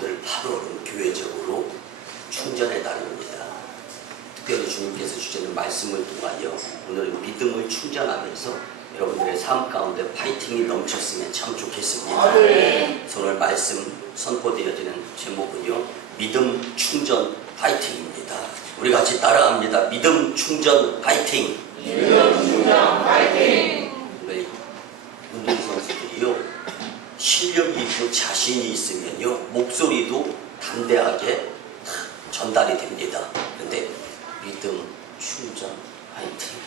여러분들 8월은 교회적으로 충전의 달입니다. 특별히 주님께서 주시는 말씀을 통하여 오늘은 믿음을 충전하면서 여러분들의 삶 가운데 파이팅이 넘쳤으면 참 좋겠습니다. 오늘 말씀 선포되어지는 제목은요, 믿음 충전 파이팅입니다. 우리 같이 따라합니다. 믿음 충전 파이팅. 믿음 충전 파이팅. 우리 운동선수들이요, 실력이 있고 자신이 있으면요, 목소리도 담대하게 전달이 됩니다. 근데 믿음 충전 파이팅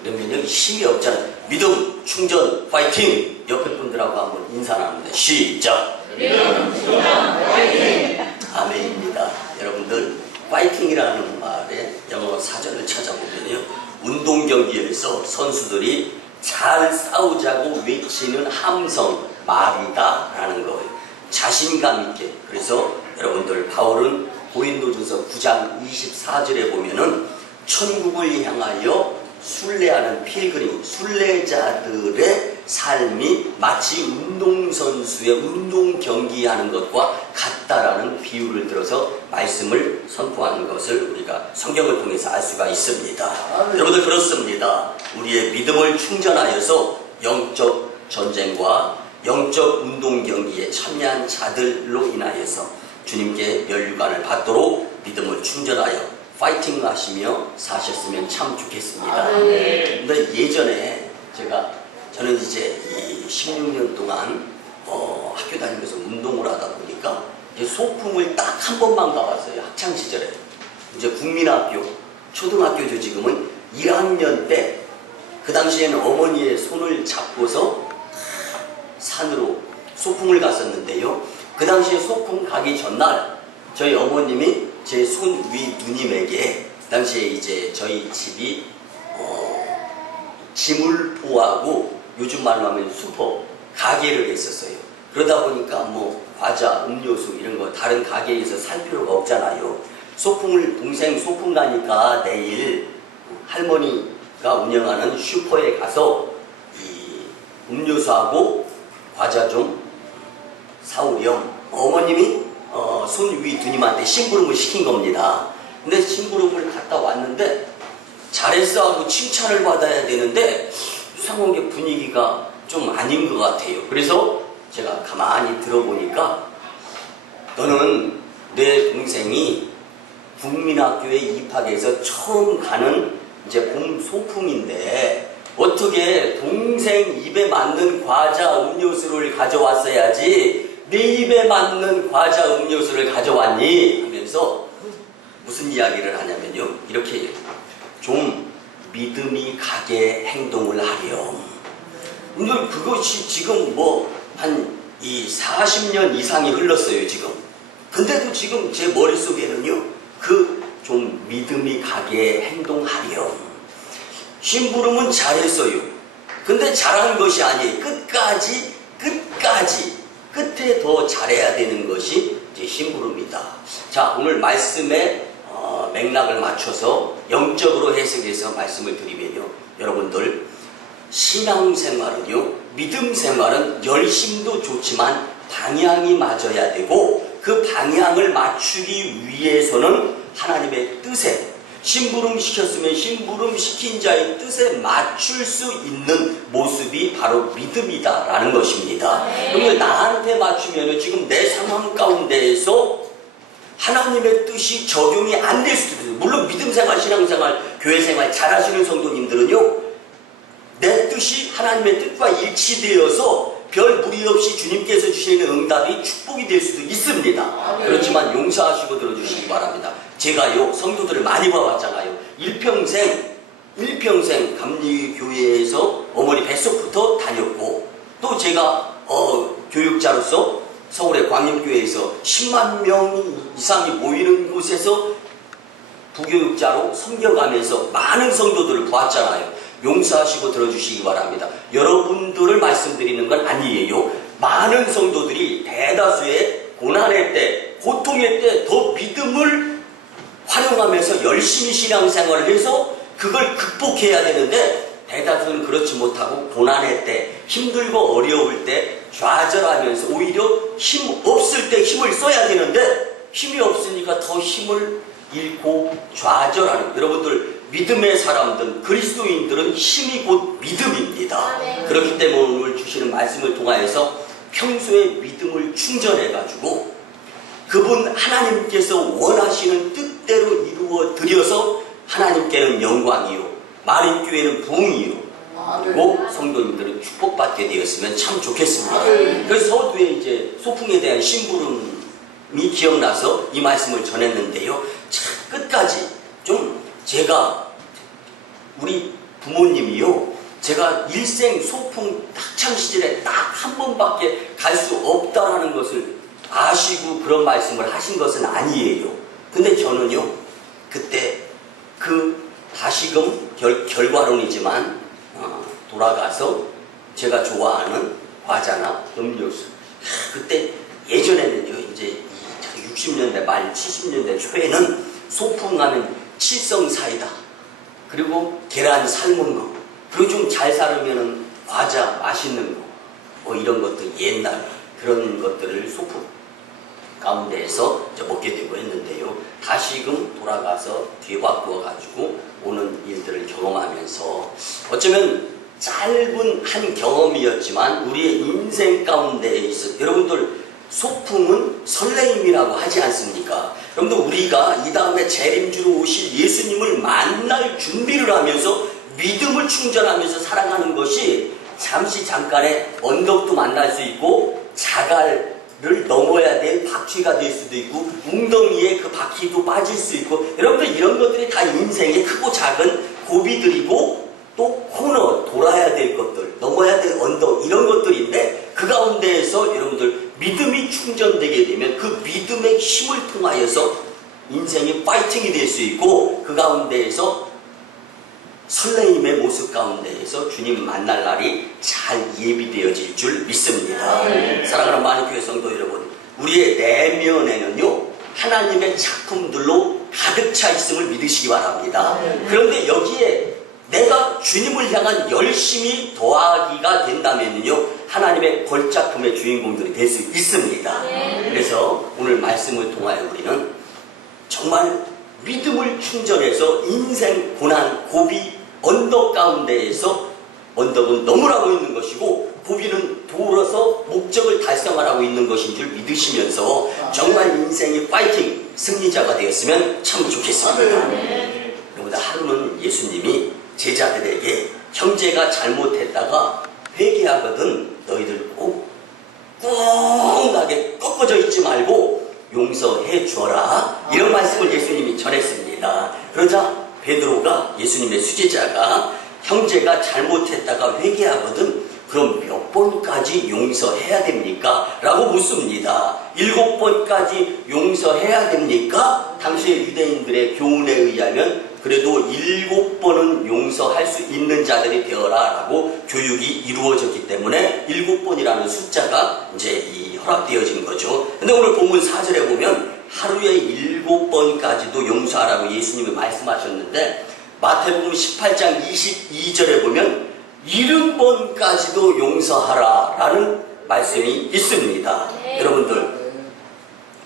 그러면 힘이 없잖아요. 믿음 충전 파이팅. 옆에 분들하고 한번 인사 나눕니다. 시작. 믿음 충전 파이팅. 아멘입니다. 여러분들 파이팅이라는 말에 영어 사전을 찾아보면요, 운동 경기에서 선수들이 잘 싸우자고 외치는 함성 말이다 라는 거예요. 자신감 있게. 그래서 여러분들 바울은 고린도전서 9장 24절에 보면은 천국을 향하여 순례하는 필그림, 순례자들의 삶이 마치 운동선수의 운동 경기하는 것과 같다라는 비유를 들어서 말씀을 선포하는 것을 우리가 성경을 통해서 알 수가 있습니다. 여러분들 그렇습니다. 우리의 믿음을 충전하여서 영적 전쟁과 영적 운동 경기에 참여한 자들로 인하여서 주님께 면류관을 받도록 믿음을 충전하여 파이팅 하시며 사셨으면 참 좋겠습니다. 근데 예전에 저는 이제 이 16년 동안 학교 다니면서 운동을 하다 보니까 소풍을 딱 한 번만 가봤어요. 학창 시절에. 이제 국민학교, 초등학교죠. 지금은 1학년 때 그 당시에는 어머니의 손을 잡고서 산으로 소풍을 갔었는데요. 그 당시에 소풍 가기 전날 저희 어머님이 제 손 위 누님에게, 당시에 이제 저희 집이 지물포하고 요즘 말로 하면 슈퍼 가게를 했었어요. 그러다 보니까 뭐 과자, 음료수 이런 거 다른 가게에서 살 필요가 없잖아요. 동생 소풍 가니까 내일 할머니가 운영하는 슈퍼에 가서 이 음료수하고 과자 좀 사오렴. 어머님이 손 위 누님한테 심부름을 시킨 겁니다. 근데 심부름을 갔다 왔는데 잘했어 하고 칭찬을 받아야 되는데 이상한 게 분위기가 좀 아닌 것 같아요. 그래서 제가 가만히 들어보니까, 너는 내 동생이 국민학교에 입학해서 처음 가는 이제 봄 소풍인데 어떻게 동생 입에 맞는 과자 음료수를 가져왔어야지 내 입에 맞는 과자 음료수를 가져왔니? 하면서 무슨 이야기를 하냐면요, 이렇게 좀 믿음이 가게 행동을 하렴. 근데 그것이 지금 뭐 한 40년 이상이 흘렀어요 지금. 근데도 지금 제 머릿속에는요, 그 좀 믿음이 가게 행동하렴. 심부름은 잘했어요. 근데 잘한 것이 아니에요. 끝에 더 잘해야 되는 것이 이제 심부름이다. 자, 오늘 말씀의 맥락을 맞춰서 영적으로 해석해서 말씀을 드리면요, 여러분들 신앙생활은요, 믿음생활은 열심도 좋지만 방향이 맞아야 되고, 그 방향을 맞추기 위해서는 하나님의 뜻에, 심부름 시켰으면 심부름 시킨 자의 뜻에 맞출 수 있는 모습이 바로 믿음이다라는 것입니다. 그러면 나한테 맞추면 지금 내 상황 가운데에서 하나님의 뜻이 적용이 안 될 수도 있어요. 물론 믿음생활, 신앙생활, 교회생활 잘하시는 성도님들은요, 내 뜻이 하나님의 뜻과 일치되어서 별 무리 없이 주님께서 주시는 응답이 축복이 될 수도 있습니다. 그렇지만 용서하시고 들어주시기 바랍니다. 제가요, 성도들을 많이 봐왔잖아요. 일평생 감리교회에서 어머니 뱃속부터 다녔고, 또 제가 교육자로서 서울의 광림교회에서 10만 명 이상이 모이는 곳에서 부교육자로 섬겨가면서 많은 성도들을 보았잖아요. 용서하시고 들어주시기 바랍니다. 여러분들을 말씀드리는 건 아니에요. 많은 성도들이 대다수의 고난의 때, 고통의 때 더 믿음을 활용하면서 열심히 신앙생활을 해서 그걸 극복해야 되는데, 대다수는 그렇지 못하고 고난의 때, 힘들고 어려울 때 좌절하면서 오히려 힘 없을 때 힘을 써야 되는데 힘이 없으니까 더 힘을 잃고 좌절하는, 여러분들 믿음의 사람들, 그리스도인들은 힘이 곧 믿음입니다. 그렇기 때문에 오늘 주시는 말씀을 통하여서 평소에 믿음을 충전해가지고 그분 하나님께서 원하시는 뜻대로 이루어 드려서 하나님께는 영광이요, 마린교회는 부흥이요, 그리고 성도님들은 축복받게 되었으면 참 좋겠습니다. 그래서 서두에 이제 소풍에 대한 심부름이 기억나서 이 말씀을 전했는데요. 참 끝까지 좀 제가 우리 부모님이요, 제가 일생 소풍 학창시절에 딱 한 번밖에 갈 수 없다라는 것을 아시고 그런 말씀을 하신 것은 아니에요. 근데 저는요, 그때 그 다시금 결과론이지만 돌아가서 제가 좋아하는 과자나 음료수, 그때 예전에는요, 이제 60년대 말 70년대 초에는 소풍하면 칠성사이다, 그리고 계란 삶은 거, 그리고 좀 잘 살으면 과자 맛있는 거, 뭐 이런 것들, 옛날 그런 것들을 소풍 가운데에서 먹게 되고 했는데요. 다시금 돌아가서 뒤바꾸어 가지고 오는 일들을 경험하면서 어쩌면 짧은 한 경험이었지만 우리의 인생 가운데에 있어, 여러분들 소풍은 설레임이라고 하지 않습니까? 여러분들 우리가 이 다음에 재림주로 오실 예수님을 만날 준비를 하면서 믿음을 충전하면서 살아가는 것이 잠시 잠깐의 언덕도 만날 수 있고 자갈을 넘어야 될 바퀴가 될 수도 있고 웅덩이에 그 바퀴도 빠질 수 있고, 여러분들 이런 것들이 다 인생의 크고 작은 고비들이고 또 코너, 돌아야 될 것들, 넘어야 될 언덕, 이런 것들인데 그 가운데에서 여러분들 믿음이 충전되게 되면 그 믿음의 힘을 통하여서 인생이 파이팅이 될 수 있고 그 가운데에서 설레임의 모습 가운데에서 주님 만날 날이 잘 예비되어질 줄 믿습니다. 사랑하는 마린교회 성도 여러분, 우리의 내면에는요 하나님의 작품들로 가득 차 있음을 믿으시기 바랍니다. 그런데 여기에 내가 주님을 향한 열심히 더하기가 된다면요 하나님의 걸작품의 주인공들이 될 수 있습니다. 그래서 오늘 말씀을 통하여 우리는 정말 믿음을 충전해서 인생 고난, 고비, 언덕 가운데에서 언덕은 넘으라고 있는 것이고 고비는 돌아서 목적을 달성하라고 있는 것인 줄 믿으시면서 정말 인생의 파이팅, 승리자가 되었으면 참 좋겠습니다. 여러분들 하루는 예수님이 제자들에게 형제가 잘못했다가 회개하거든 너희들 꾹하게 꺾어져 있지 말고 용서해 주어라, 이런 말씀을 예수님이 전했습니다. 그러자 베드로가, 예수님의 수제자가, 형제가 잘못했다가 회개하거든 그럼 몇 번까지 용서해야 됩니까? 라고 묻습니다. 7번까지 용서해야 됩니까? 당시의 유대인들의 교훈에 의하면 그래도 7번은 용서할 수 있는 자들이 되어라 라고 교육이 이루어졌기 때문에 7번이라는 숫자가 이제 허락되어진 거죠. 근데 오늘 본문 4절에 보면 하루에 7번까지도 용서하라고 예수님이 말씀하셨는데 마태복음 18장 22절에 보면 70번까지도 용서하라 라는 말씀이 있습니다. 여러분들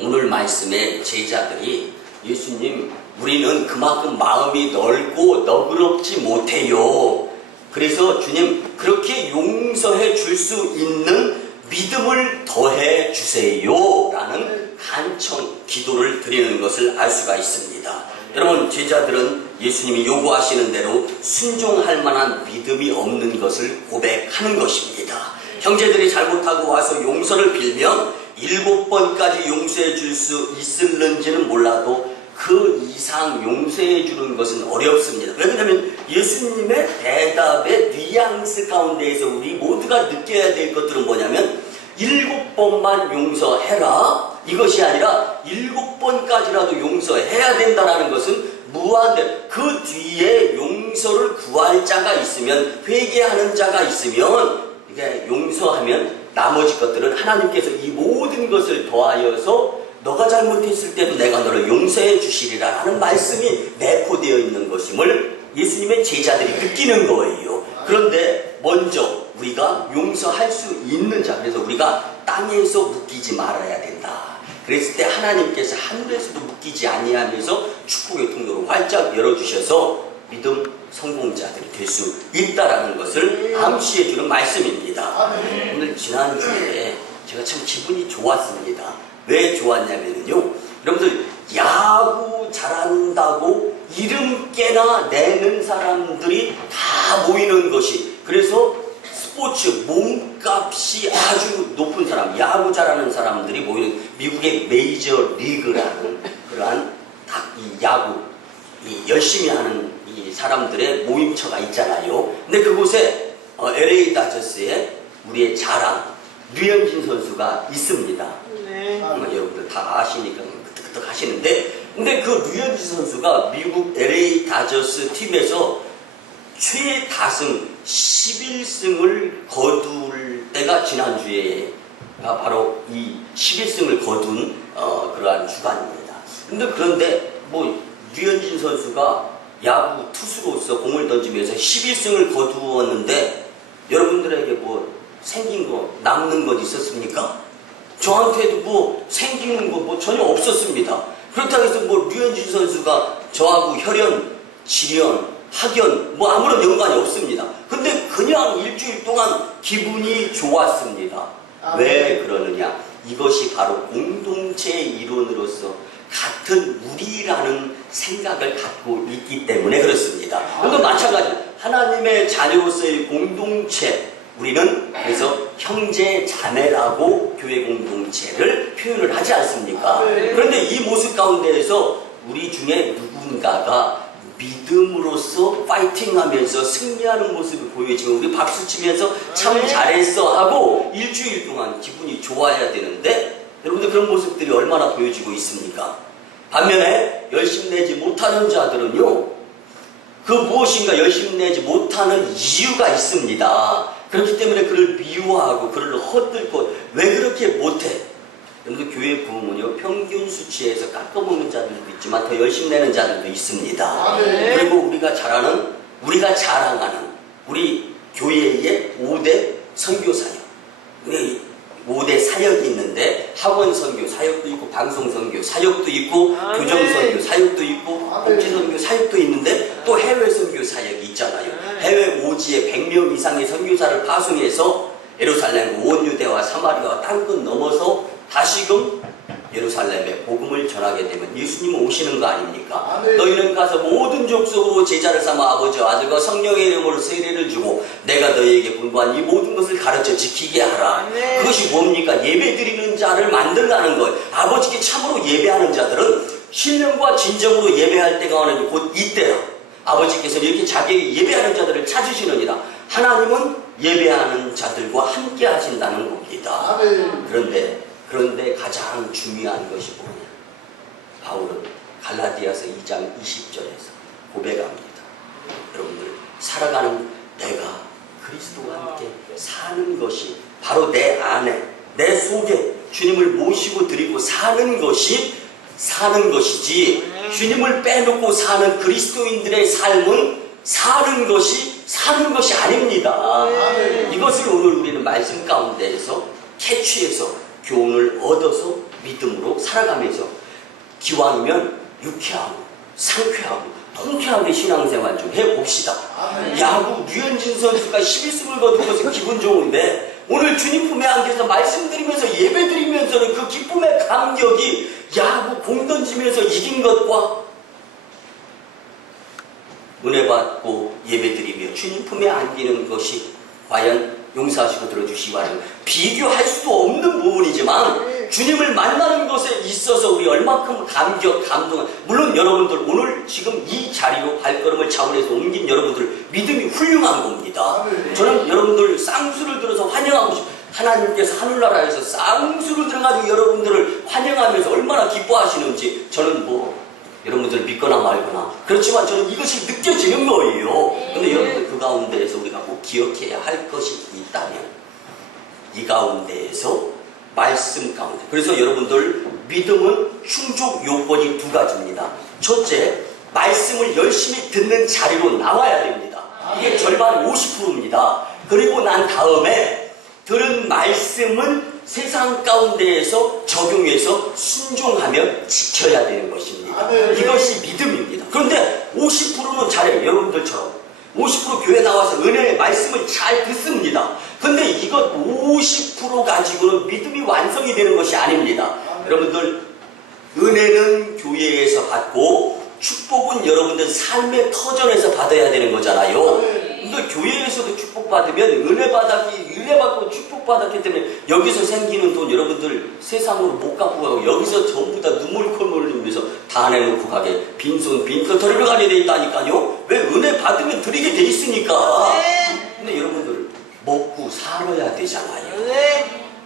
오늘 말씀에 제자들이 예수님, 우리는 그만큼 마음이 넓고 너그럽지 못해요. 그래서 주님 그렇게 용서해 줄 수 있는 믿음을 더해 주세요 라는 간청 기도를 드리는 것을 알 수가 있습니다. 여러분 제자들은 예수님이 요구하시는 대로 순종할 만한 믿음이 없는 것을 고백하는 것입니다. 형제들이 잘못하고 와서 용서를 빌면 7번까지 용서해 줄 수 있을는지는 몰라도 그 이상 용서해 주는 것은 어렵습니다. 왜냐하면 예수님의 대답의 뉘앙스 가운데에서 우리 모두가 느껴야 될 것들은 뭐냐면 7번만 용서해라 이것이 아니라 7번까지라도 용서해야 된다는 것은 무한대, 그 뒤에 용서를 구할 자가 있으면, 회개하는 자가 있으면 이게 용서하면 나머지 것들은 하나님께서 이 모든 것을 더하여서 너가 잘못했을 때도 내가 너를 용서해 주시리라 하는 말씀이 내포되어 있는 것임을 예수님의 제자들이 느끼는 거예요. 그런데 먼저 우리가 용서할 수 있는 자, 그래서 우리가 땅에서 묶이지 말아야 된다. 그랬을 때 하나님께서 하늘에서도 묶이지 아니하면서 축복의 통로를 활짝 열어주셔서 믿음 성공자들이 될 수 있다라는 것을 암시해 주는 말씀입니다. 오늘 지난주에 제가 참 기분이 좋았습니다. 왜 좋았냐면요, 여러분들 야구 잘한다고 이름 깨나 내는 사람들이 다 모이는 것이, 그래서 스포츠 몸값이 아주 높은 사람, 야구 잘하는 사람들이 모이는 미국의 메이저 리그라는 그러한 이 야구 열심히 하는 이 사람들의 모임처가 있잖아요. 근데 그곳에 LA 다저스에 우리의 자랑 류현진 선수가 있습니다. 여러분들 다 아시니까 끄떡끄떡 하시는데, 근데 그 류현진 선수가 미국 LA 다저스 팀에서 최다승 11승을 거둘 때가 지난주에가 바로 이 11승을 거둔 그러한 주간입니다. 그런데 뭐 류현진 선수가 야구 투수로서 공을 던지면서 11승을 거두었는데 여러분들에게 뭐 생긴 거, 남는 것 있었습니까? 저한테도 뭐 생기는 거 뭐 전혀 없었습니다. 그렇다고 해서 뭐 류현진 선수가 저하고 혈연, 지연, 학연 뭐 아무런 연관이 없습니다. 근데 그냥 일주일 동안 기분이 좋았습니다. 왜 그러느냐? 이것이 바로 공동체의 일원으로서 같은 우리라는 생각을 갖고 있기 때문에 그렇습니다. 그것도 마찬가지, 하나님의 자녀로서의 공동체, 우리는 그래서 형제 자매라고 교회 공동체를 표현을 하지 않습니까? 그런데 이 모습 가운데에서 우리 중에 누군가가 믿음으로써 파이팅하면서 승리하는 모습을 보여지면 우리 박수치면서 참 잘했어 하고 일주일 동안 기분이 좋아야 되는데, 여러분들 그런 모습들이 얼마나 보여지고 있습니까? 반면에 열심 내지 못하는 자들은요, 그 무엇인가 열심 내지 못하는 이유가 있습니다. 그렇기 때문에 그를 미워하고 그를 헛들고 왜 그렇게 못해? 여러분들 교회 부흥은요, 평균 수치에서 깎아먹는 자들도 있지만 더 열심 내는 자들도 있습니다. 그리고 우리가 자랑하는 우리 교회의 5대 선교 사역, 우리 5대 사역이 있는데 학원 선교 사역도 있고 방송 선교 사역도 있고 교정 선교 사역도 있고 복지 선교 사역도 있는데 또 해외 선교 사역이 있잖아요. 해외 오지에 100명 이상의 선교사를 파송해서 예루살렘 온 유대와 사마리아와 땅끝 넘어서 다시금 예루살렘에 복음을 전하게 되면 예수님은 오시는 거 아닙니까? 너희는 가서 모든 족속으로 제자를 삼아 아버지와 아들과 성령의 이름으로 세례를 주고 내가 너희에게 분부한 이 모든 것을 가르쳐 지키게 하라. 그것이 뭡니까? 예배드리는 자를 만들라는 거예요. 아버지께 참으로 예배하는 자들은 신령과 진정으로 예배할 때가 오느니 곧 이때라. 아버지께서 이렇게 자기 예배하는 자들을 찾으시느니라. 하나님은 예배하는 자들과 함께 하신다는 겁니다. 그런데 가장 중요한 것이 뭐냐? 바울은 갈라디아서 2장 20절에서 고백합니다. 여러분들, 살아가는 내가 그리스도와 함께 사는 것이 바로 내 안에, 내 속에 주님을 모시고 드리고 사는 것이지, 주님을 빼놓고 사는 그리스도인들의 삶은 사는 것이 아닙니다. 이것을 오늘 우리는 말씀 가운데에서 캐치해서 교훈을 얻어서 믿음으로 살아가면서 기왕이면 유쾌하고 상쾌하고 통쾌하게 신앙생활 좀 해봅시다. 야구 류현진 선수가 11승을 거둔 것은 기분 좋은데 오늘 주님 품에 안겨서 말씀드리면서 예배드리면서는 그 기쁨의 감격이 야구 공 던지면서 이긴 것과 은혜 받고 예배드리며 주님 품에 안기는 것이 과연 용서하시고 들어주시기 바랍니다. 비교할 수도 없는 부분이지만 주님을 만나는 것에 있어서 우리 얼마큼 감동, 물론 여러분들 오늘 지금 이 자리로 발걸음을 차원에서 옮긴 여러분들 믿음이 훌륭한 겁니다. 저는 여러분들 쌍수를 들어서 환영하고 싶어요. 하나님께서 하늘나라에서 쌍수를 들어가지고 여러분들을 환영하면서 얼마나 기뻐하시는지 저는 여러분들 믿거나 말거나 그렇지만 저는 이것이 느껴지는 거예요. 근데 여러분들 그 가운데에서 우리가 꼭 기억해야 할 것이 있다면 이 가운데에서 말씀 가운데, 그래서 여러분들 믿음은 충족 요건이 두 가지입니다. 첫째, 말씀을 열심히 듣는 자리로 나와야 됩니다. 이게 절반 50%입니다. 그리고 난 다음에 들은 말씀은 세상 가운데에서 적용해서 순종하며 지켜야 되는 것입니다. 이것이 믿음입니다. 그런데 50%는 잘해요. 여러분들처럼 50% 교회 나와서 은혜의 말씀을 잘 듣습니다. 근데 이것 50% 가지고는 믿음이 완성이 되는 것이 아닙니다. 여러분들, 은혜는 교회에서 받고 축복은 여러분들 삶의 터전에서 받아야 되는 거잖아요. 근데 교회에서도 축복받으면 은혜 받고 축복받았기 때문에 여기서 생기는 돈 여러분들 세상으로 못 갖고 가고 여기서 전부 다 눈물 콧물 흘리면서 다 내놓고 가게 빈손 빈털터리로 가게 돼 있다니까요. 왜? 은혜 받으면 드리게 돼 있으니까. 근데 여러분들 먹고 살아야 되잖아요.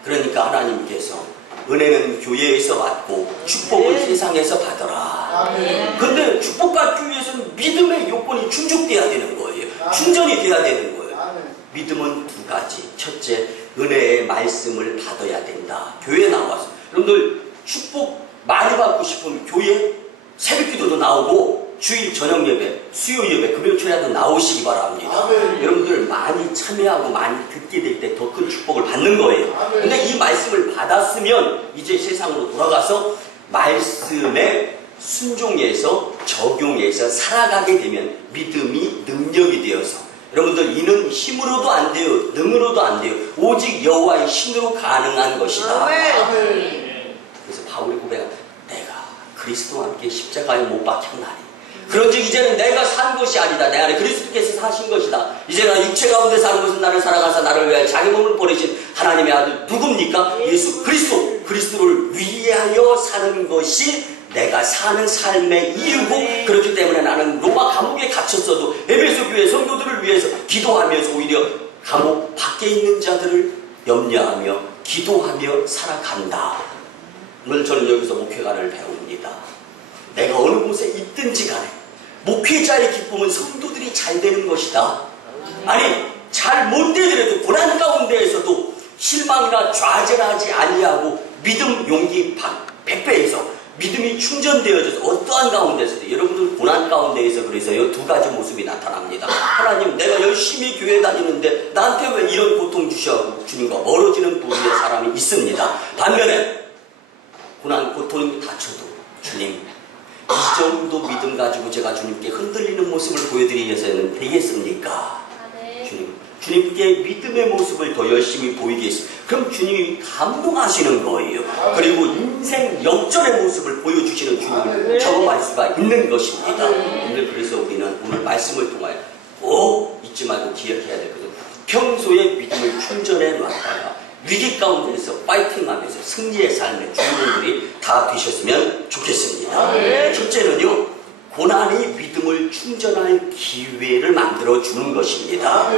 그러니까 하나님께서 은혜는 교회에서 받고 축복은 세상에서 받아라. 근데 축복받기 위해서는 믿음의 요건이 충족돼야 되는 거예요. 충전이 돼야 되는 거예요. 믿음은 두 가지. 첫째, 은혜의 말씀을 받아야 된다. 교회에 나와서 여러분들 축복 많이 받고 싶으면 교회 새벽기도도 나오고 주일 저녁 예배, 수요 예배, 금요 초야도 나오시기 바랍니다. 여러분들 많이 참여하고 많이 듣게 될 때 더 큰 축복을 받는 거예요. 근데 이 말씀을 받았으면 이제 세상으로 돌아가서 말씀에 순종해서 적용해서 살아가게 되면 믿음이 능력이 되어서 여러분들 이는 힘으로도 안 돼요. 능으로도 안 돼요. 오직 여호와의 신으로 가능한 것이다. 그래서 바울이 고백한 내가 그리스도와 함께 십자가에 못 박혔나니 그런즉 이제는 내가 산 것이 아니다. 내 안에 그리스도께서 사신 것이다. 이제 나 육체 가운데 사는 것은 나를 살아가사 나를 위하여 자기 몸을 버리신 하나님의 아들 누굽니까? 예수 그리스도. 그리스도를 위하여 사는 것이 내가 사는 삶의 이유고 그렇기 때문에 나는 로마 감옥에 갇혔어도 에베소 교회 성도들을 위해서 기도하면서 오히려 감옥 밖에 있는 자들을 염려하며 기도하며 살아간다. 오늘 저는 여기서 목회관을 배웁니다. 내가 어느 곳에 있든지 간에 목회자의 기쁨은 성도들이 잘 되는 것이다. 아니 잘 못 되더라도 고난 가운데에서도 실망이나 좌절하지 아니하고 믿음 용기 100배에서 믿음이 충전되어져서 어떠한 가운데서도 여러분들 고난 가운데에서 그래서요 두 가지 모습이 나타납니다. 하나님 내가 열심히 교회 다니는데 나한테 왜 이런 고통 주셔 주님과 멀어지는 부류의 사람이 있습니다. 반면에 고난 고통이 다쳐도 주님 이 정도 믿음 가지고 제가 주님께 흔들리는 모습을 보여드리면서는 되겠습니까? 주님께 믿음의 모습을 더 열심히 보이게 했습니다. 그럼 주님이 감동하시는 거예요. 그리고 인생 역전의 모습을 보여주시는 주님을 경험할 수가 있는 것입니다. 오늘 그래서 우리는 오늘 말씀을 통하여 꼭 잊지 말고 기억해야 될 것은 평소에 믿음을 충전해 놨다가 위기 가운데서 파이팅하면서 승리의 삶의 주인공들이 다 되셨으면 좋겠습니다. 첫째는요, 고난이 믿음을 충전할 기회를 만들어 주는 것입니다.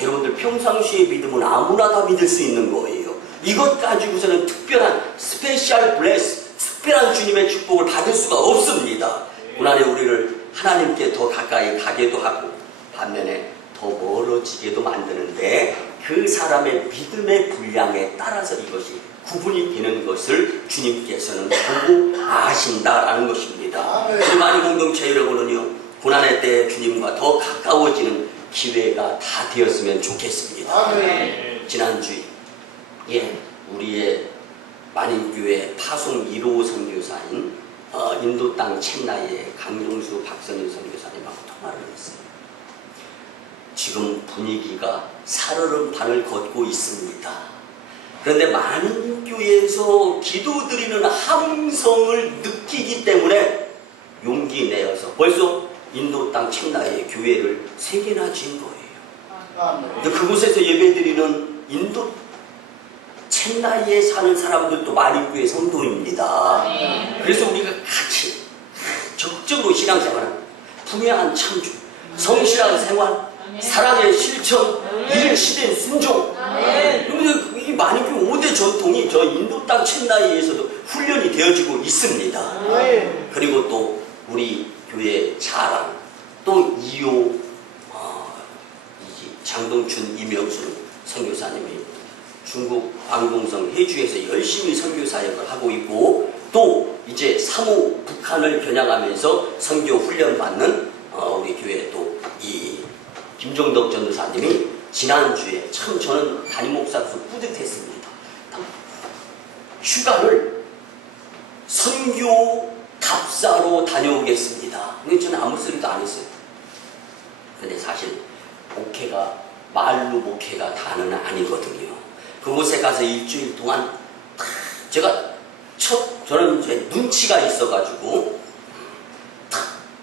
여러분들 평상시의 믿음은 아무나 다 믿을 수 있는 거예요. 이것 가지고서는 특별한 스페셜 블레스, 특별한 주님의 축복을 받을 수가 없습니다. 고난이 우리를 하나님께 더 가까이 가게도 하고 반면에 더 멀어지게도 만드는데 그 사람의 믿음의 분량에 따라서 이것이 구분이 되는 것을 주님께서는 보고 아신다라는 것입니다. 우리 많은 공동체여러분은요 고난의 때에 주님과 더 가까워지는 기회가 다 되었으면 좋겠습니다. 지난주에 우리의 만인교회 파송 1호 선교사인 인도 땅 첸나이의 강용수 박선일 선교사님하고 통화를 했어요. 지금 분위기가 살얼음판을 걷고 있습니다. 그런데 많은 교회에서 기도드리는 함성을 느끼기 때문에 용기 내어서 벌써 인도 땅 첸나이의 교회를 3개나 지은 거예요. 근데 그곳에서 예배드리는 인도 첸나이에 사는 사람들도 만인교회 성도입니다. 그래서 우리가 같이 적극적으로 신앙생활을 분야한 창조, 성실한 생활, 사랑의 실천, 일시된 순종. 이 만인교회 5대 전통이 저 인도 땅 첸나이에서도 훈련이 되어지고 있습니다. 그리고 또 우리 교회 자랑, 또 2호 장동춘 이명순 선교사님이 중국 광동성 해주에서 열심히 선교 사역을 하고 있고 또 이제 3호 북한을 겨냥하면서 선교 훈련 받는 우리 교회 또 이 김종덕 전도사님이 지난주에 참 저는 담임 목사로서 뿌듯했습니다. 휴가를 선교 답사로 다녀오겠습니다. 근데 저는 아무 소리도 안 했어요. 근데 사실 목회가 말로 목회가 다는 아니거든요. 그곳에 가서 일주일 동안 제가 저는 이제 눈치가 있어가지고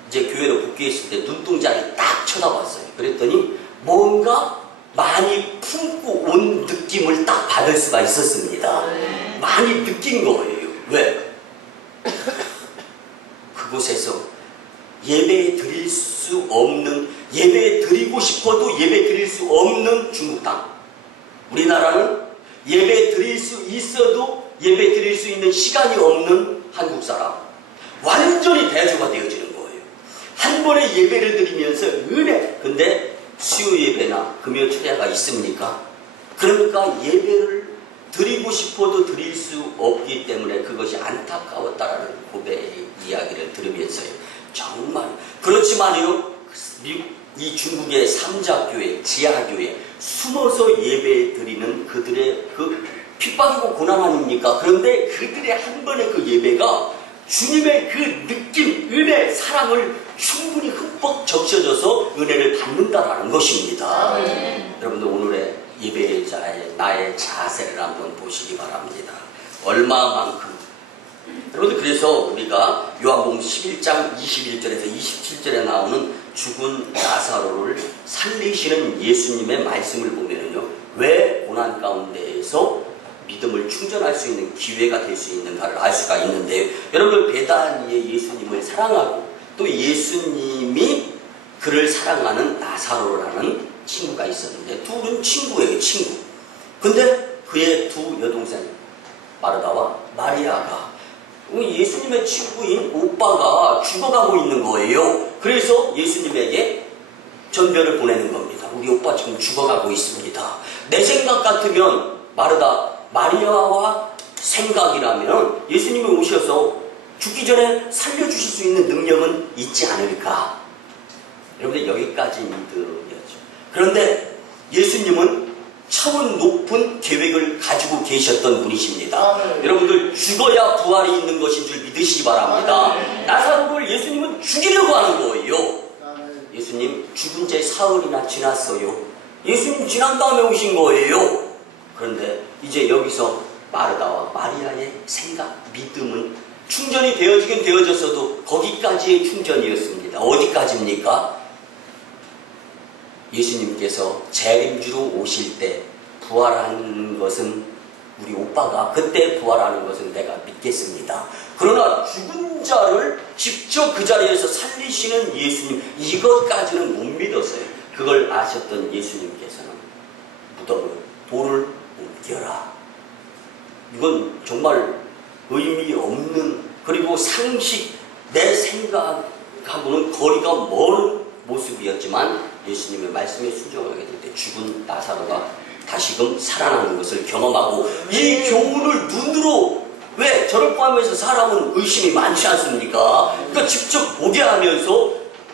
이제 교회로 복귀했을 때 눈동자를 딱 쳐다봤어요. 그랬더니 뭔가 많이 품고 온 느낌을 딱 받을 수가 있었습니다. 많이 느낀 거예요. 왜? 그곳에서 예배 드릴 수 없는, 예배 드리고 싶어도 예배 드릴 수 없는 중국 땅. 우리나라는 예배 드릴 수 있어도 예배 드릴 수 있는 시간이 없는 한국 사람. 완전히 대조가 되어지는 거예요. 한 번에 예배를 드리면서 은혜. 근데 수요 예배나 금요 철야가 있습니까? 그러니까 예배를 드리고 싶어도 드릴 수 없기 때문에 그것이 안타까웠다라는 고백의 이야기를 들으면서요. 정말 그렇지만요, 이 중국의 삼자교회, 지하교회 숨어서 예배 드리는 그들의 그 핍박이고 고난 아닙니까? 그런데 그들의 한 번의 그 예배가 주님의 그 느낌, 은혜, 사랑을 충분히 흠뻑 적셔줘서 은혜를 받는다라는 것입니다. 여러분들 오늘의 예배자의 나의 자세를 한번 보시기 바랍니다. 얼마만큼. 여러분들 그래서 우리가 요한복음 11장 21절에서 27절에 나오는 죽은 나사로를 살리시는 예수님의 말씀을 보면요, 왜 고난 가운데에서 믿음을 충전할 수 있는 기회가 될 수 있는가를 알 수가 있는데요. 여러분 베다니의 예수님을 사랑하고 또 예수님이 그를 사랑하는 나사로라는 친구가 있었는데 둘은 친구예요. 친구. 근데 그의 두 여동생 마르다와 마리아가 예수님의 친구인 오빠가 죽어가고 있는 거예요. 그래서 예수님에게 전별을 보내는 겁니다. 우리 오빠 지금 죽어가고 있습니다. 내 생각 같으면 마리아와 생각이라면 예수님이 오셔서 죽기 전에 살려주실 수 있는 능력은 있지 않을까? 여러분들 여기까지 믿음이었죠. 그런데 예수님은 차원 높은 계획을 가지고 계셨던 분이십니다. 여러분들 죽어야 부활이 있는 것인 줄 믿으시기 바랍니다. 나사로를 예수님은 죽이려고 하는 거예요. 예수님 죽은 지 사흘이나 지났어요. 예수님 지난 다음에 오신 거예요. 그런데 이제 여기서 마르다와 마리아의 생각, 믿음은 충전이 되어지긴 되어졌어도 거기까지의 충전이었습니다. 어디까지입니까? 예수님께서 재림주로 오실 때 부활하는 것은 우리 오빠가 그때 부활하는 것은 내가 믿겠습니다. 그러나 죽은 자를 직접 그 자리에서 살리시는 예수님, 이것까지는 못 믿었어요. 그걸 아셨던 예수님께서는 무덤으로 돌을 옮겨라. 이건 정말 의미 없는, 그리고 상식, 내 생각하고는 거리가 먼 모습이었지만 예수님의 말씀에 순종하게 될 때 죽은 나사로가 다시금 살아나는 것을 경험하고, 이 교훈을 눈으로, 왜 저를 포함해서 사람은 의심이 많지 않습니까? 그러니까 직접 보게 하면서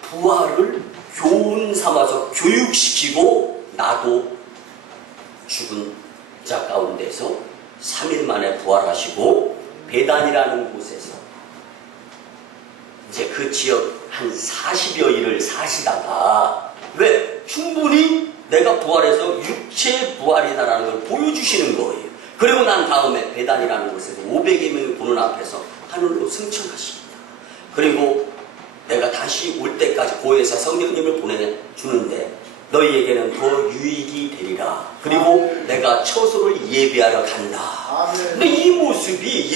부활을 교훈 삼아서 교육시키고, 나도 죽은 자 가운데서 3일 만에 부활하시고 베단이라는 곳에서 이제 그 지역 한 40여 일을 사시다가, 왜? 충분히 내가 부활해서 육체 부활이다라는 걸 보여주시는 거예요. 그리고 난 다음에 베단이라는 곳에서 500여 명이 보는 앞에서 하늘로 승천하십니다. 그리고 내가 다시 올 때까지 고해사 성령님을 보내주는데 너희에게는 더 유익이 되리라. 그리고 내가 처소를 예비하러 간다. 근데 이 모습이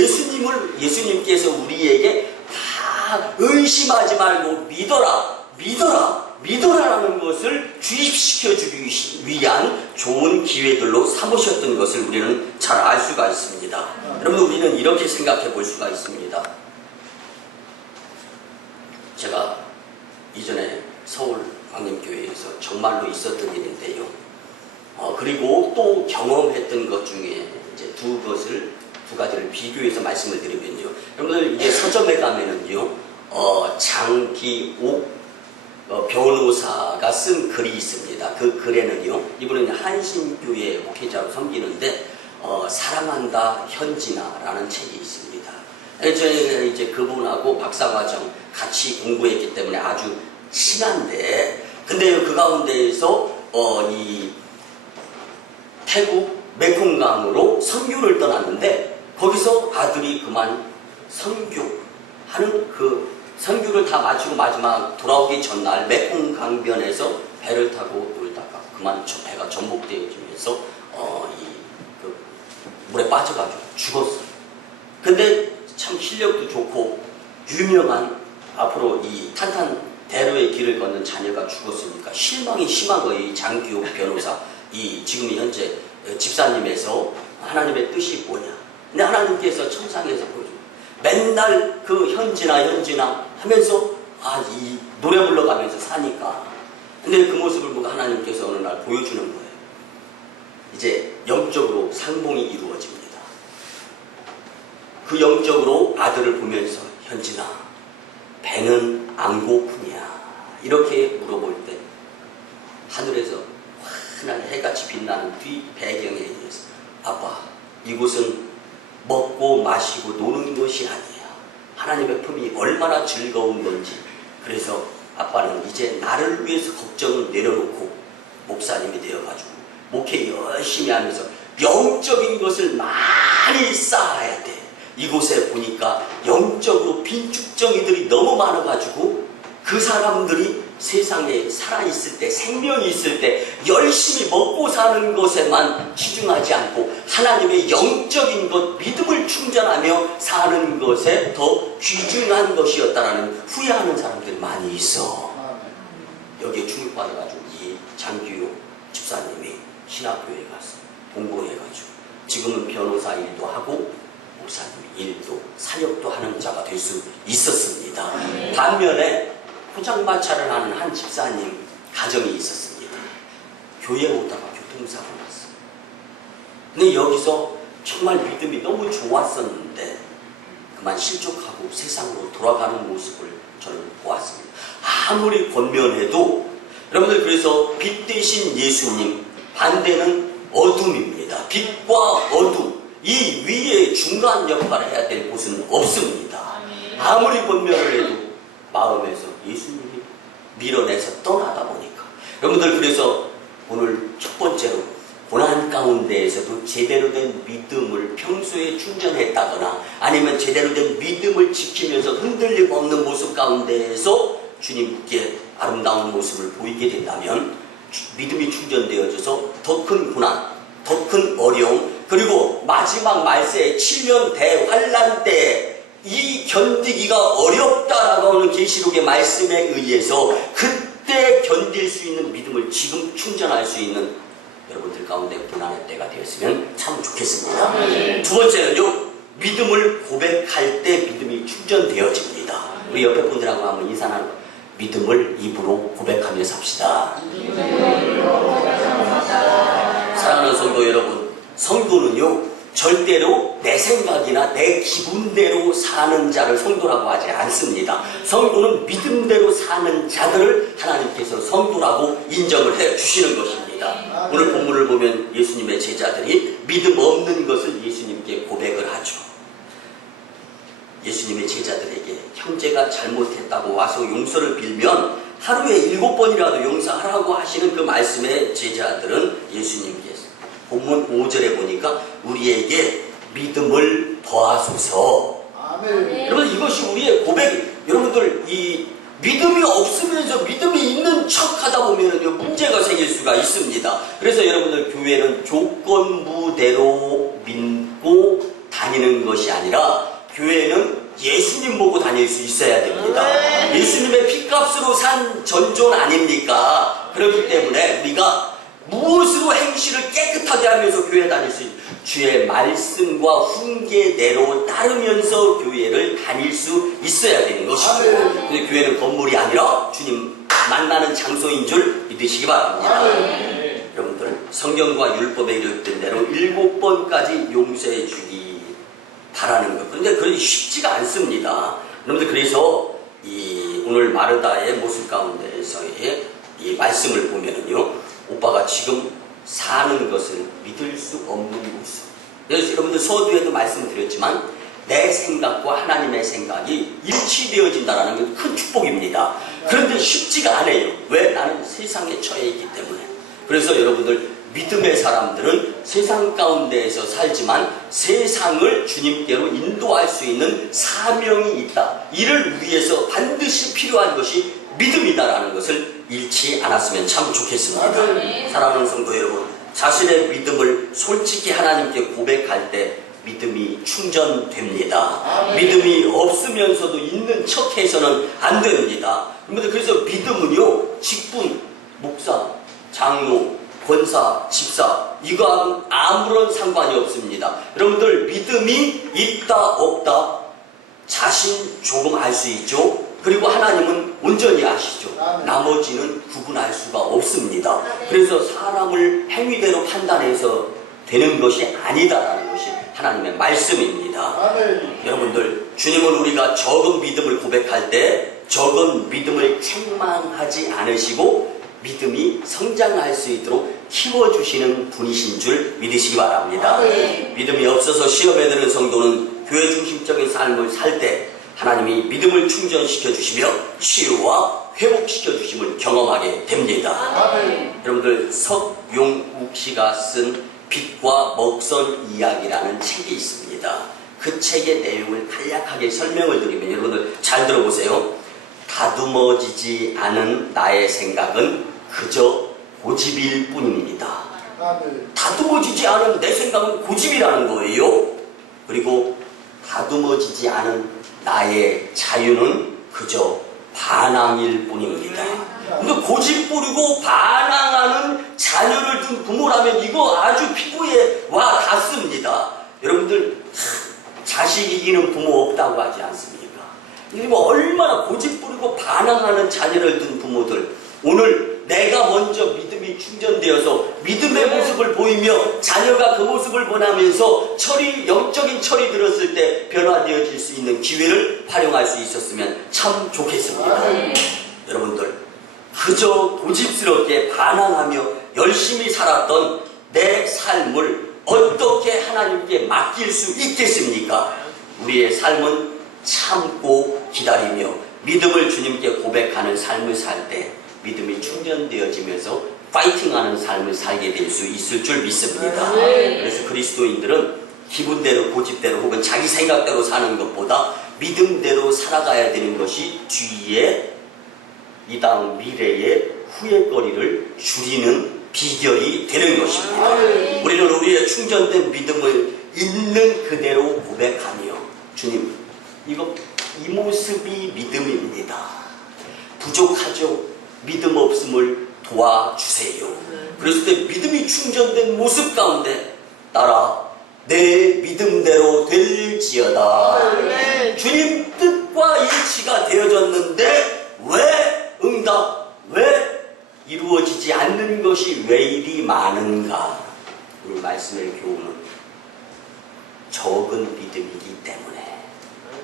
예수님께서 우리에게 다 의심하지 말고 믿어라라는 것을 주입시켜주기 위한 좋은 기회들로 삼으셨던 것을 우리는 잘 알 수가 있습니다. 여러분, 우리는 이렇게 생각해 볼 수가 있습니다. 제가 이전에 서울 광림교회에서 정말로 있었던 일인데요. 그리고 또 경험했던 것 중에 이제 두 가지를 비교해서 말씀을 드리면요. 여러분들 이게 서점에 가면은요, 장기옥 변호사가 쓴 글이 있습니다. 그 글에는요, 이분은 한신교회 목회자로 섬기는데 사랑한다 현진아라는 책이 있습니다. 저희는 이제 그분하고 박사과정 같이 공부했기 때문에 아주 친한데, 근데 그 가운데에서 이 태국 메콩강으로 선교를 떠났는데, 거기서 아들이 그만 선교하는 그 선교를 다 마치고 마지막 돌아오기 전날 메콩 강변에서 배를 타고 놀다가 그만 저 배가 전복되어지면서 그 물에 빠져가지고 죽었어요. 근데 참 실력도 좋고 유명한, 앞으로 이 탄탄 대로의 길을 걷는 자녀가 죽었으니까 실망이 심한 거예요. 이 장기호 변호사, 이 지금 현재 집사님에서 하나님의 뜻이 뭐냐. 근데 하나님께서 천상에서 보여줍니다. 맨날 그 현진아 하면서 이 노래 불러가면서 사니까. 근데 그 모습을 보고 하나님께서 어느 날 보여주는 거예요. 이제 영적으로 상봉이 이루어집니다. 그 영적으로 아들을 보면서 현진아, 배는 안 고프냐? 이렇게 물어볼 때 하늘에서 환한 해같이 빛나는 뒤 배경에 의해서 아빠, 이곳은 먹고 마시고 노는 것이 아니야. 하나님의 품이 얼마나 즐거운 건지. 그래서 아빠는 이제 나를 위해서 걱정을 내려놓고 목사님이 되어가지고 목회 열심히 하면서 영적인 것을 많이 쌓아야 돼. 이곳에 보니까 영적으로 빈축정이들이 너무 많아가지고 그 사람들이 세상에 살아있을 때, 생명이 있을 때 열심히 먹고 사는 것에만 치중하지 않고 하나님의 영적인 것, 믿음을 충전하며 사는 것에 더 귀중한 것이었다라는 후회하는 사람들이 많이 있어. 여기에 충격받아가지고 이 장기호 집사님이 신학교에 가서 공부해가지고 지금은 변호사 일도 하고 목사님 일도 사역도 하는 자가 될 수 있었습니다. 반면에 포장마차를 하는 한 집사님 가정이 있었습니다. 교회에 오다가 교통사고 났어요. 근데 여기서 정말 믿음이 너무 좋았었는데 그만 실족하고 세상으로 돌아가는 모습을 저는 보았습니다. 아무리 권면해도 여러분들, 그래서 빛 대신 예수님, 반대는 어둠입니다. 빛과 어둠, 이 위에 중간 역할을 해야 될 곳은 없습니다. 아무리 권면을 해도 마음에서 예수님이 밀어내서 떠나다 보니까, 여러분들, 그래서 오늘 첫 번째로 고난 가운데에서도 제대로 된 믿음을 평소에 충전했다거나 아니면 제대로 된 믿음을 지키면서 흔들림 없는 모습 가운데에서 주님께 아름다운 모습을 보이게 된다면 믿음이 충전되어져서 더 큰 고난, 더 큰 어려움, 그리고 마지막 말세에 칠면 대환란 때 이 견디기가 어렵다라고 하는 계시록의 말씀에 의해서 그때 견딜 수 있는 믿음을 지금 충전할 수 있는 여러분들 가운데 고난의 때가 되었으면 참 좋겠습니다. 두 번째는요, 믿음을 고백할 때 믿음이 충전되어집니다. 우리 옆에 분들하고 한번 인사 나누고 믿음을 입으로 고백하며 삽시다. 사랑하는 성도 여러분, 성도는요 절대로 내 생각이나 내 기분대로 사는 자를 성도라고 하지 않습니다. 성도는 믿음대로 사는 자들을 하나님께서 성도라고 인정을 해 주시는 것입니다. 오늘 본문을 보면 예수님의 제자들이 믿음 없는 것을 예수님께 고백을 하죠. 예수님의 제자들에게 형제가 잘못했다고 와서 용서를 빌면 하루에 7번이라도 용서하라고 하시는 그 말씀에 제자들은 예수님께서 본문 5절에 보니까 우리에게 믿음을 더하소서. 아멘. 여러분, 이것이 우리의 고백. 여러분들, 이 믿음이 없으면서 믿음이 있는 척 하다 보면은요 문제가 생길 수가 있습니다. 그래서 여러분들, 교회는 조건부대로 믿고 다니는 것이 아니라 교회는 예수님 보고 다닐 수 있어야 됩니다. 예수님의 피값으로 산 전존 아닙니까? 그렇기 때문에 우리가 무엇으로 행실을 깨끗하게 하면서 교회 다닐 수 있는 주의 말씀과 훈계대로 따르면서 교회를 다닐 수 있어야 되는 것이고, 근데 교회는 건물이 아니라 주님 만나는 장소인 줄 믿으시기 바랍니다. 여러분들, 성경과 율법에 이르된 대로 7번까지 용서해 주기 바라는 것. 그런데 그러기 쉽지가 않습니다. 여러분들, 그래서 이 오늘 마르다의 모습 가운데에서의 이 말씀을 보면은요, 오빠가 지금 사는 것을 믿을 수 없는 모습. 그래서 여러분들 서두에도 말씀드렸지만 내 생각과 하나님의 생각이 일치되어진다는 건 큰 축복입니다. 그런데 쉽지가 않아요. 왜? 나는 세상에 처해 있기 때문에. 그래서 여러분들 믿음의 사람들은 세상 가운데에서 살지만 세상을 주님께로 인도할 수 있는 사명이 있다. 이를 위해서 반드시 필요한 것이 믿음이다라는 것을 잃지 않았으면 참 좋겠습니다. 사랑하는 성도 여러분, 자신의 믿음을 솔직히 하나님께 고백할 때 믿음이 충전됩니다. 믿음이 없으면서도 있는 척해서는 안 됩니다. 그래서 믿음은요, 직분, 목사, 장로, 권사, 집사, 이거하고는 아무런 상관이 없습니다. 여러분들 믿음이 있다 없다 자신 조금 알 수 있죠. 그리고 하나님은 온전히 아시죠. 나머지는 구분할 수가 없습니다. 그래서 사람을 행위대로 판단해서 되는 것이 아니다라는 것이 하나님의 말씀입니다. 여러분들, 주님은 우리가 적은 믿음을 고백할 때 적은 믿음을 책망하지 않으시고 믿음이 성장할 수 있도록 키워주시는 분이신 줄 믿으시기 바랍니다. 믿음이 없어서 시험에 드는 성도는 교회 중심적인 삶을 살 때 하나님이 믿음을 충전시켜 주시며 치유와 회복시켜 주심을 경험하게 됩니다. 여러분들, 석용욱 씨가 쓴 빛과 먹선 이야기라는 책이 있습니다. 그 책의 내용을 간략하게 설명을 드리면 여러분들 잘 들어보세요. 다듬어지지 않은 나의 생각은 그저 고집일 뿐입니다. 다듬어지지 않은 내 생각은 고집이라는 거예요. 그리고 다듬어지지 않은 나의 자유는 그저 반항일 뿐입니다. 근데 고집 부리고 반항하는 자녀를 둔 부모라면 이거 아주 피부에 와 닿습니다. 여러분들, 자식 이기는 부모 없다고 하지 않습니까? 뭐 얼마나 고집 부리고 반항하는 자녀를 둔 부모들, 오늘 내가 먼저 믿음이 충전되어서 믿음의 모습을 보이며 자녀가 그 모습을 보면서 영적인 철이 들었을 때 변화되어질 수 있는 기회를 활용할 수 있었으면 참 좋겠습니다. 여러분들, 그저 고집스럽게 반항하며 열심히 살았던 내 삶을 어떻게 하나님께 맡길 수 있겠습니까? 우리의 삶은 참고 기다리며 믿음을 주님께 고백하는 삶을 살 때 믿음이 충전되어지면서 파이팅하는 삶을 살게 될 수 있을 줄 믿습니다. 그래서 그리스도인들은 기분대로, 고집대로 혹은 자기 생각대로 사는 것보다 믿음대로 살아가야 되는 것이 뒤에 이 다음 미래의 후회거리를 줄이는 비결이 되는 것입니다. 우리는 우리의 충전된 믿음을 있는 그대로 고백하며, 주님, 이 모습이 믿음입니다. 부족하죠? 믿음 없음을 도와주세요. 그랬을 때 믿음이 충전된 모습 가운데 따라 내 믿음대로 될지어다. 주님 뜻과 일치가 되어졌는데 왜 왜 이루어지지 않는 것이 왜 이리 많은가? 오늘 말씀의 교훈은 적은 믿음이기 때문에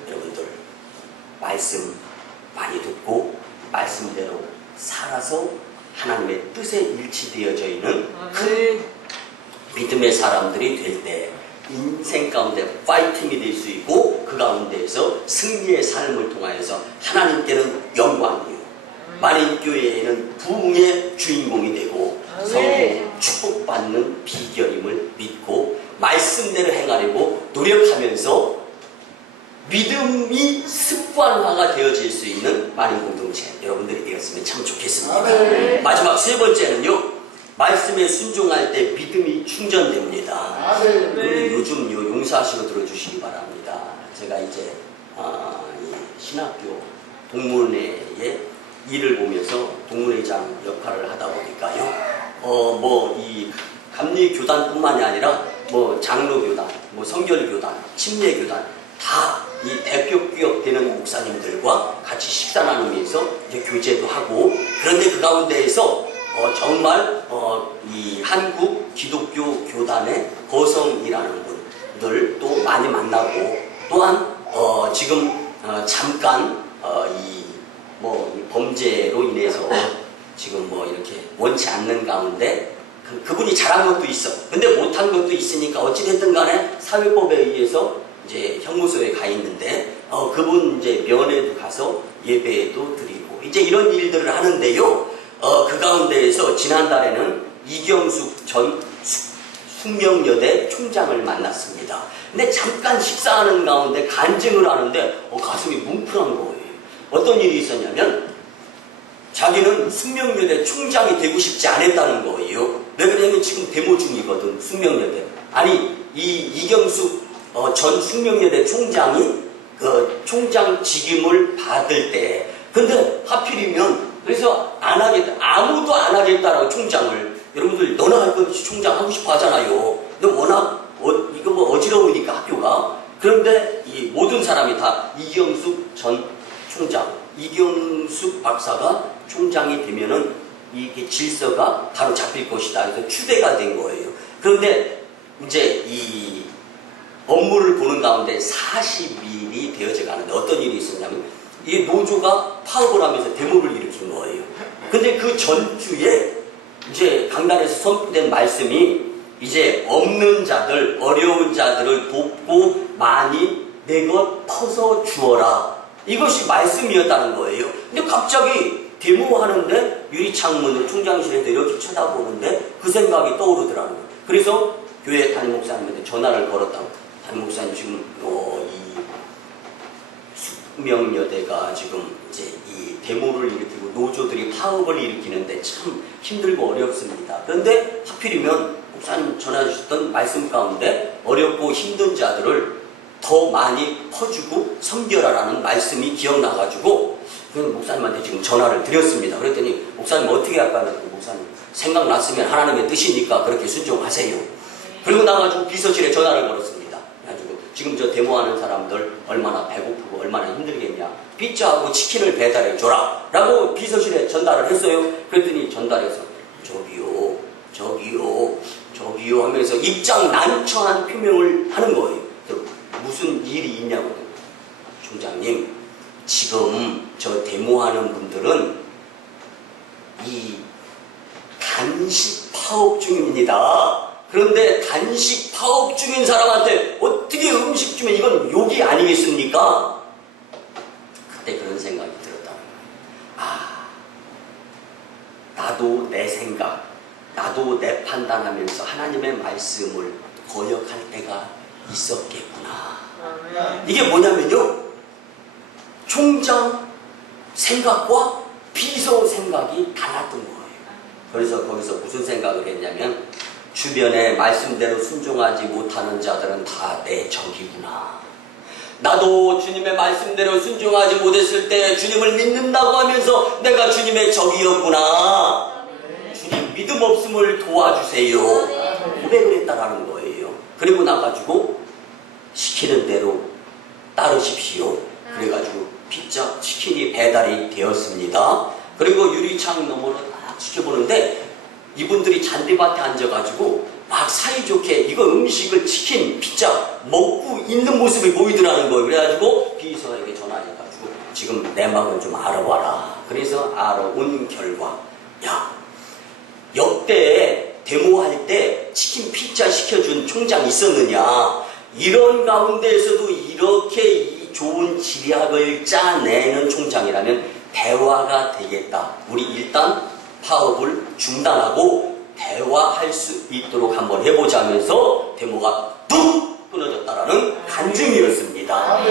여러분들, 말씀 많이 듣고 말씀대로 살아서 하나님의 뜻에 일치되어져 있는 큰 믿음의 사람들이 될 때 인생 가운데 파이팅이 될 수 있고 그 가운데에서 승리의 삶을 통하여서 하나님께는 영광이요, 만인교회에는 부흥의 주인공이 되고 성도 축복받는 비결임을 믿고 말씀대로 행하려고 노력하면서 믿음이 습관화가 되어질 수 있는 많은 공동체 여러분들이 되었으면 참 좋겠습니다. 마지막 세 번째는요, 말씀에 순종할 때 믿음이 충전됩니다. 요즘 용서하시고 들어주시기 바랍니다. 제가 이제 이 신학교 동문회의 일을 보면서 동문회장 역할을 하다 보니까요, 이 감리교단뿐만이 아니라 장로교단, 성결교단, 침례교단 다 이 대표격 되는 목사님들과 같이 식사 나누면서 이제 교제도 하고, 그런데 그 가운데에서 정말 이 한국 기독교 교단의 거성이라는 분들 또 많이 만나고, 또한 지금 잠깐 이 뭐 범죄로 인해서 지금 뭐 이렇게 원치 않는 가운데 그분이 잘한 것도 있어. 근데 못한 것도 있으니까 어찌됐든 간에 사회법에 의해서 이제 형무소에 가 있는데 그분 이제 면회도 가서 예배도 드리고 이제 이런 일들을 하는데요. 그 가운데에서 지난달에는 이경숙 전 숙명여대 총장을 만났습니다. 근데 잠깐 식사하는 가운데 간증을 하는데 가슴이 뭉클한 거예요. 어떤 일이 있었냐면 자기는 숙명여대 총장이 되고 싶지 않았다는 거예요. 왜 그러냐면 지금 데모 중이거든, 숙명여대. 아니, 이경숙 전 숙명여대 총장이 그 총장 직임을 받을 때, 근데 하필이면 그래서 안 하겠다, 아무도 안 하겠다라고 총장을. 여러분들 너나 할 거지 총장 하고 싶어 하잖아요. 근데 워낙 이거 뭐 어지러우니까 학교가. 그런데 이 모든 사람이 다 이경숙 전 총장, 이경숙 박사가 총장이 되면은 이게 질서가 바로 잡힐 것이다. 그래서 추대가 된 거예요. 그런데 이제 이 업무를 보는 가운데 40일이 되어져 가는데 어떤 일이 있었냐면 이 노조가 파업을 하면서 데모를 일으킨 거예요. 근데 그 전주에 이제 강단에서 선포된 말씀이 이제 없는 자들, 어려운 자들을 돕고 많이 내 것 퍼서 주어라. 이것이 말씀이었다는 거예요. 근데 갑자기 데모하는데 유리창문을 총장실에서 이렇게 쳐다보는데 그 생각이 떠오르더라는 거예요. 그래서 교회 담임 목사님한테 전화를 걸었다고. 담임 목사님 지금 이 숙명여대가 지금 이제 이 데모를 일으키고 노조들이 파업을 일으키는데 참 힘들고 어렵습니다. 그런데 하필이면 목사님 전화 주셨던 말씀 가운데 어렵고 힘든 자들을 더 많이 퍼주고 섬겨라라는 말씀이 기억나가지고 목사님한테 지금 전화를 드렸습니다. 그랬더니 목사님 어떻게 할까요? 목사님 생각났으면 하나님의 뜻이니까 그렇게 순종하세요. 그리고 나가지고 비서실에 전화를 걸었습니다. 그래가지고 지금 저 데모하는 사람들 얼마나 배고프고 얼마나 힘들겠냐. 피자하고 치킨을 배달해 줘라 라고 비서실에 전달을 했어요. 그랬더니 전달해서 저기요 하면서 입장 난처한 표명을 하는 거예요. 무슨 일이 있냐고. 총장님, 지금 저 데모하는 분들은 이 단식 파업 중입니다. 그런데 단식 파업 중인 사람한테 어떻게 음식 주면 이건 욕이 아니겠습니까? 그때 그런 생각이 들었다는 거예요. 나도 내 생각, 나도 내 판단하면서 하나님의 말씀을 거역할 때가 있었겠구나. 이게 뭐냐면요, 총장 생각과 비서 생각이 달랐던 거예요. 그래서 거기서 무슨 생각을 했냐면 주변에 말씀대로 순종하지 못하는 자들은 다 내 적이구나. 나도 주님의 말씀대로 순종하지 못했을 때 주님을 믿는다고 하면서 내가 주님의 적이었구나. 주님 믿음 없음을 도와주세요. 고백을 했다라는 거예요. 그리고 나가지고 시키는 대로 따르십시오. 그래가지고 피자, 치킨이 배달이 되었습니다. 그리고 유리창 너머로 딱 지켜보는데 이분들이 잔디밭에 앉아가지고 막 사이좋게 이거 음식을 치킨, 피자 먹고 있는 모습이 보이더라는 거예요. 그래가지고 비서에게 전화해가지고 지금 내 마음을 좀 알아봐라. 그래서 알아온 결과, 야, 역대 데모할 때 치킨, 피자 시켜준 총장 있었느냐. 이런 가운데에서도 이렇게 좋은 지략을 짜내는 총장이라면 대화가 되겠다. 우리 일단 파업을 중단하고 대화할 수 있도록 한번 해보자면서 데모가 뚝 끊어졌다라는 간증이었습니다.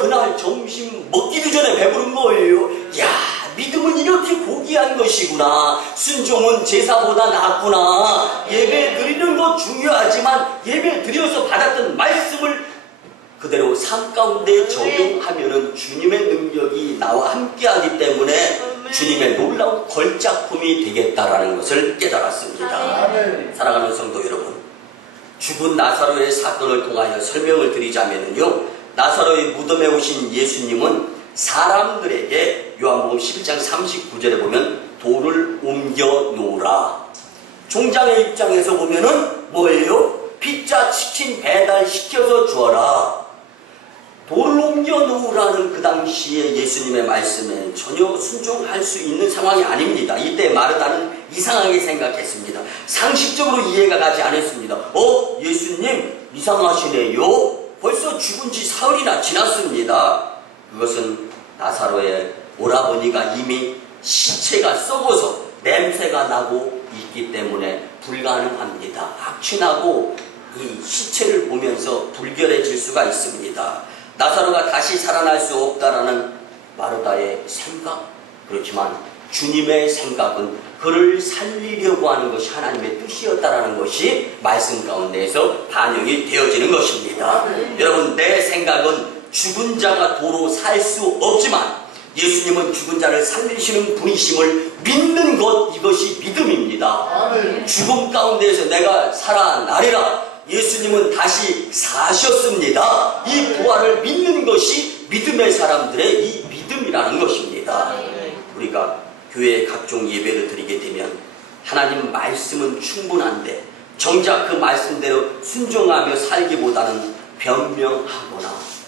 그날 점심 먹기도 전에 배부른 거예요. 야, 믿음은 이렇게 고귀한 것이구나. 순종은 제사보다 낫구나. 예배 드리는 것 중요하지만 예배 드려서 받았던 말씀을 그대로 삶 가운데 적용하면은 주님의 능력이 나와 함께하기 때문에 주님의 놀라운 걸작품이 되겠다라는 것을 깨달았습니다. 사랑하는 성도 여러분, 죽은 나사로의 사건을 통하여 설명을 드리자면요, 나사로의 무덤에 오신 예수님은 사람들에게 요한복음 11장 39절에 보면 돌을 옮겨 놓으라. 총장의 입장에서 보면은 뭐예요? 피자, 치킨 배달시켜서 주어라. 돌을 옮겨 놓으라는 그 당시에 예수님의 말씀에 전혀 순종할 수 있는 상황이 아닙니다. 이때 마르다는 이상하게 생각했습니다. 상식적으로 이해가 가지 않았습니다. 예수님 이상하시네요. 벌써 죽은 지 사흘이나 지났습니다. 그것은 나사로의 오라버니가 이미 시체가 썩어서 냄새가 나고 있기 때문에 불가능합니다. 악취나고 이 시체를 보면서 불결해질 수가 있습니다. 나사로가 다시 살아날 수 없다라는 마르다의 생각, 그렇지만 주님의 생각은 그를 살리려고 하는 것이 하나님의 뜻이었다라는 것이 말씀 가운데에서 반영이 되어지는 것입니다. 여러분, 내 생각은 죽은 자가 도로 살 수 없지만 예수님은 죽은 자를 살리시는 분이심을 믿는 것, 이것이 믿음입니다. 죽음 가운데에서 내가 살아나리라. 예수님은 다시 사셨습니다. 이 부활을 믿는 것이 믿음의 사람들의 이 믿음이라는 것입니다. 우리가 교회에 각종 예배를 드리게 되면 하나님 말씀은 충분한데 정작 그 말씀대로 순종하며 살기보다는 변명하거나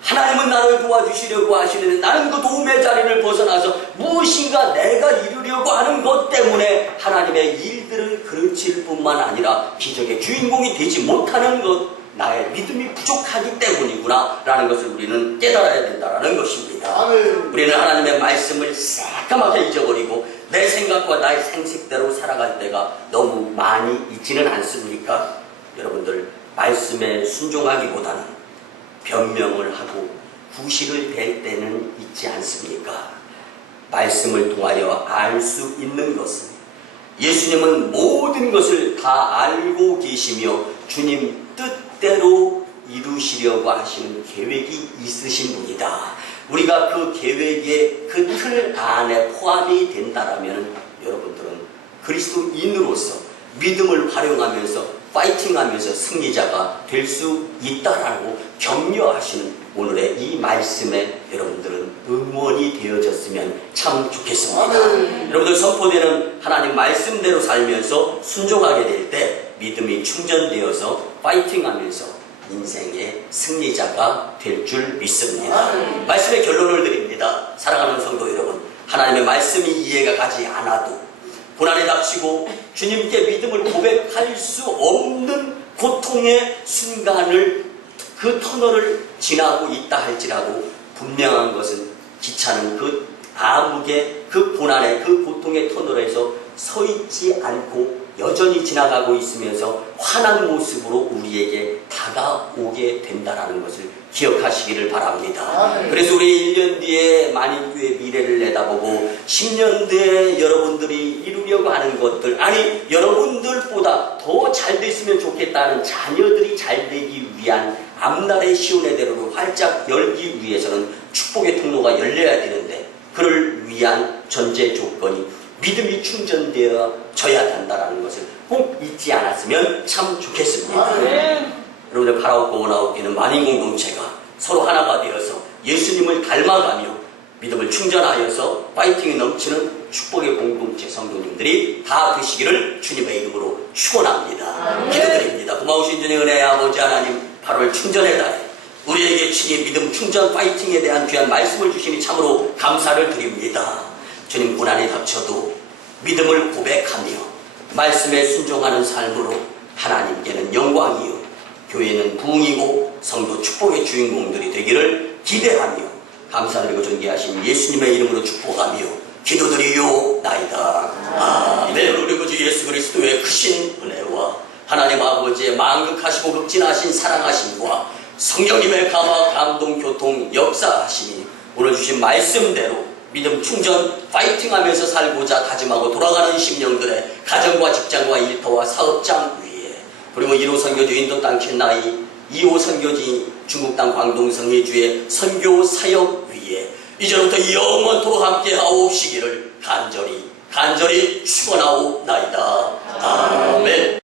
하나님은 나를 도와주시려고 하시는데 나는 그 도움의 자리를 벗어나서 무엇인가 내가 이루려고 하는 것 때문에 하나님의 일들을 그르칠 뿐만 아니라 기적의 주인공이 되지 못하는 것, 나의 믿음이 부족하기 때문이구나 라는 것을 우리는 깨달아야 된다는 것입니다. 우리는 하나님의 말씀을 새까맣게 잊어버리고 내 생각과 나의 생식대로 살아갈 때가 너무 많이 있지는 않습니까? 여러분들, 말씀에 순종하기보다는 변명을 하고 구실을 댈 때는 있지 않습니까? 말씀을 통하여 알 수 있는 것은 예수님은 모든 것을 다 알고 계시며 주님 뜻대로 이루시려고 하시는 계획이 있으신 분이다. 우리가 그 계획의 그 틀 안에 포함이 된다라면 여러분들은 그리스도인으로서 믿음을 활용하면서 파이팅하면서 승리자가 될 수 있다라고 격려하시는 오늘의 이 말씀에 여러분들은 응원이 되어졌으면 참 좋겠습니다. 여러분들, 선포되는 하나님 말씀대로 살면서 순종하게 될 때 믿음이 충전되어서 파이팅하면서 인생의 승리자가 될 줄 믿습니다. 말씀의 결론을 드립니다. 사랑하는 성도 여러분, 하나님의 말씀이 이해가 가지 않아도 고난에 닥치고 주님께 믿음을 고백할 수 없는 고통의 순간을, 그 터널을 지나고 있다 할지라도 분명한 것은 기차는 그 암흑의 그 고난의 그 고통의 터널에서 서 있지 않고 여전히 지나가고 있으면서 환한 모습으로 우리에게 다가오게 된다는 것을 기억하시기를 바랍니다. 그래서 우리 1년 뒤에 만인교회 미래를 내다보고 10년 뒤에 여러분들이 이루려고 하는 것들, 아니 여러분들보다 더 잘 됐으면 좋겠다는 자녀들이 잘 되기 위한 앞날의 시온의 대로를 활짝 열기 위해서는 축복의 통로가 열려야 되는데, 그를 위한 전제 조건이 믿음이 충전되어져야 한다는 것을 꼭 잊지 않았으면 참 좋겠습니다. 여러분들, 바라옵고 원하옵기는 만인 공동체가 서로 하나가 되어서 예수님을 닮아가며 믿음을 충전하여서 파이팅이 넘치는 축복의 공동체 성도님들이 다 되시기를 주님의 이름으로 축원합니다. 기도드립니다. 고마우신 주의 은혜의 아버지 하나님, 8월 충전의 달에 우리에게 친히 믿음 충전 파이팅에 대한 귀한 말씀을 주시니 참으로 감사를 드립니다. 주님, 고난이 닥쳐도 믿음을 고백하며 말씀에 순종하는 삶으로 하나님께는 영광이요 교회는 부흥이고 성도 축복의 주인공들이 되기를 기대하며 감사드리고 존귀하신 예수님의 이름으로 축복하며 기도드리요나이다. 아멘. 우리 구주 예수 그리스도의 크신 은혜와 하나님 아버지의 만극하시고 극진하신 사랑하심과 성령님의 감화 감동 교통 역사하심이 오늘 주신 말씀대로 믿음 충전 파이팅하면서 살고자 다짐하고 돌아가는 심령들의 가정과 직장과 일터와 사업장 위에, 그리고 1호 선교지 인도 땅 켄나이, 2호 선교지 중국 땅 광동 성리주의 선교 사역 위에 이제부터 영원토록 함께 하옵시기를 간절히 축원하옵나이다. 아멘.